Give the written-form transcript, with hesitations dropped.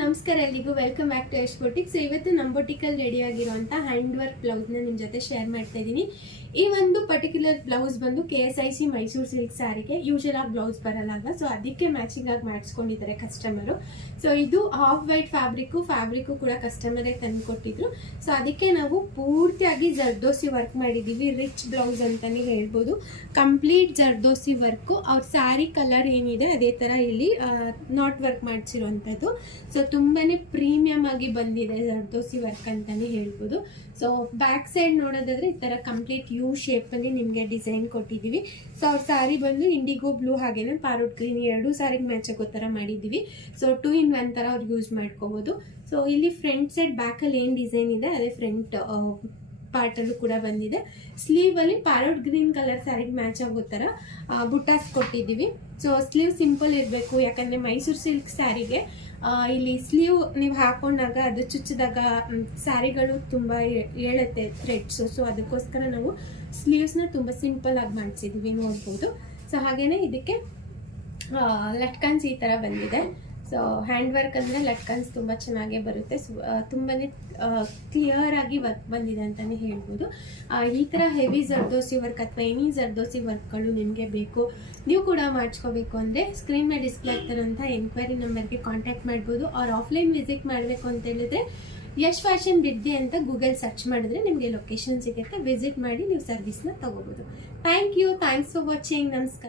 ನಮಸ್ಕಾರ ಎಲ್ಲಿಗೂ welcome back to Yash boutique. So ಇವತ್ತು ನಮ್ಮ ಬೊಟಿಕಲ್ಲಿ ರೆಡಿ ಆಗಿರುವಂಥ ಹ್ಯಾಂಡ್ ವರ್ಕ್ ಬ್ಲೌಸ್ನ ನಿಮ್ಮ ಜೊತೆ ಶೇರ್ ಮಾಡ್ತಾ ಇದ್ದೀನಿ. ಈ ಒಂದು ಪರ್ಟಿಕ್ಯುಲರ್ ಬ್ಲೌಸ್ ಬಂದು KSIC ಮೈಸೂರು ಸಿಲ್ಕ್ ಸ್ಯಾರಿಗೆ ಯೂಶಲ್ ಆಗಿ ಬ್ಲೌಸ್ ಬರಲ್ಲ, ಸೊ ಅದಕ್ಕೆ ಮ್ಯಾಚಿಂಗ್ ಆಗಿ ಮಾಡಿಸ್ಕೊಂಡಿದ್ದಾರೆ ಕಸ್ಟಮರು. ಸೊ ಇದು ಹಾಫ್ ವೈಟ್ ಫ್ಯಾಬ್ರಿಕ್ಕು ಕೂಡ ಕಸ್ಟಮರೇ ತಂದು ಕೊಟ್ಟಿದ್ರು. ಸೊ ಅದಕ್ಕೆ ನಾವು ಪೂರ್ತಿಯಾಗಿ ಜರ್ದೋಸಿ ವರ್ಕ್ ಮಾಡಿದ್ದೀವಿ. ರಿಚ್ ಬ್ಲೌಸ್ ಅಂತಲೇ ಹೇಳ್ಬೋದು. Complete zardozi work. ಅವ್ರ ಸ್ಯಾರಿ ಕಲರ್ ಏನಿದೆ ಅದೇ ಥರ ಇಲ್ಲಿ ನಾಟ್ ವರ್ಕ್ ಮಾಡಿಸಿರುವಂಥದ್ದು. ಸೊ ತುಂಬಾನೇ ಪ್ರೀಮಿಯಂ ಆಗಿ ಬಂದಿದೆ ಜರ್ದೋಸಿ ವರ್ಕ್ ಅಂತಾನೆ ಹೇಳ್ಬೋದು. ಸೊ ಬ್ಯಾಕ್ ಸೈಡ್ ನೋಡೋದಾದ್ರೆ ಈ ತರ ಕಂಪ್ಲೀಟ್ ಯು ಶೇಪ್ ಅಲ್ಲಿ ನಿಮ್ಗೆ ಡಿಸೈನ್ ಕೊಟ್ಟಿದೀವಿ. ಸೊ ಅವ್ರ ಸ್ಯಾರಿ ಬಂದು ಇಂಡಿಗೋ ಬ್ಲೂ ಹಾಗೇನೆ ಪ್ಯಾರೋಟ್ ಗ್ರೀನ್ ಎರಡು ಸ್ಯಾರಿಗೆ ಮ್ಯಾಚ್ ಆಗೋ ತರ ಮಾಡಿದೀವಿ. ಸೊ 2 in 1 ತರ ಅವ್ರು ಯೂಸ್ ಮಾಡ್ಕೋಬಹುದು. ಸೊ ಇಲ್ಲಿ ಫ್ರಂಟ್ ಸೈಡ್ ಬ್ಯಾಕ್ ಅಲ್ಲಿ ಏನ್ ಡಿಸೈನ್ ಇದೆ ಅದೇ ಫ್ರಂಟ್ ಪಾರ್ಟ್ ಅಲ್ಲೂ ಕೂಡ ಬಂದಿದೆ. ಸ್ಲೀವ್ ಅಲ್ಲಿ ಪ್ಯಾರೋಟ್ ಗ್ರೀನ್ ಕಲರ್ ಸ್ಯಾರಿಗೆ ಮ್ಯಾಚ್ ಆಗೋ ತರ ಬುಟ್ಟಾಸ್ ಕೊಟ್ಟಿದ್ದೀವಿ. ಸೊ ಸ್ಲೀವ್ ಸಿಂಪಲ್ ಇರಬೇಕು, ಯಾಕಂದ್ರೆ ಮೈಸೂರು ಸಿಲ್ಕ್ ಸ್ಯಾರಿಗೆ ಇಲ್ಲಿ ಸ್ಲೀವ್ ನೀವು ಹಾಕೊಂಡಾಗ ಅದು ಚುಚ್ಚಿದಾಗ ಸ್ಯಾರಿಗಳು ತುಂಬಾ ಹೇಳುತ್ತೆ ಥ್ರೆಡ್ಸ್. ಸೊ ಅದಕ್ಕೋಸ್ಕರ ನಾವು ಸ್ಲೀವ್ಸ್ನ ತುಂಬಾ ಸಿಂಪಲ್ ಆಗಿ ಮಾಡಿಸಿದೀವಿ, ನೋಡ್ಬೋದು. ಸೊ ಹಾಗೇನೆ ಇದಕ್ಕೆ ಲಟ್ಕನ್ಸ್ ಈ ತರ ಬಂದಿದೆ. ಸೊ ಹ್ಯಾಂಡ್ ವರ್ಕ್ ಅಂದರೆ ಲಟ್ಕನ್ಸ್ ತುಂಬ ಚೆನ್ನಾಗೇ ಬರುತ್ತೆ. ತುಂಬಾ ಕ್ಲಿಯರ್ ಆಗಿ ವರ್ಕ್ ಬಂದಿದೆ ಅಂತಲೇ ಹೇಳ್ಬೋದು. ಈ ಥರ ಹೆವಿ ಜರ್ದೋಸಿ ವರ್ಕ್ ಅಥವಾ ಎನಿ ಜರ್ದೋಸಿ ವರ್ಕ್ಗಳು ನಿಮಗೆ ಬೇಕು, ನೀವು ಕೂಡ ಮಾಡಿಸ್ಕೋಬೇಕು ಅಂದರೆ ಸ್ಕ್ರೀನ್ ಮೇಲೆ ಡಿಸ್ಪ್ಲೇ ಆಗ್ತಾರಂಥ ಎನ್ಕ್ವೈರಿ ನಂಬರ್ಗೆ ಕಾಂಟ್ಯಾಕ್ಟ್ ಮಾಡ್ಬೋದು. ಅವ್ರು ಆಫ್ಲೈನ್ ವಿಸಿಟ್ ಮಾಡಬೇಕು ಅಂತ ಹೇಳಿದ್ರೆ ಯಶ್ ಫ್ಯಾಷನ್ ಬಿದ್ದೆ ಅಂತ ಗೂಗಲ್ ಸರ್ಚ್ ಮಾಡಿದ್ರೆ ನಿಮಗೆ ಲೊಕೇಶನ್ ಸಿಗುತ್ತೆ. ವಿಸಿಟ್ ಮಾಡಿ ನೀವು ಸರ್ವಿಸ್ನ ತಗೋಬೋದು. Thanks for watching. ನಮಸ್ಕಾರ.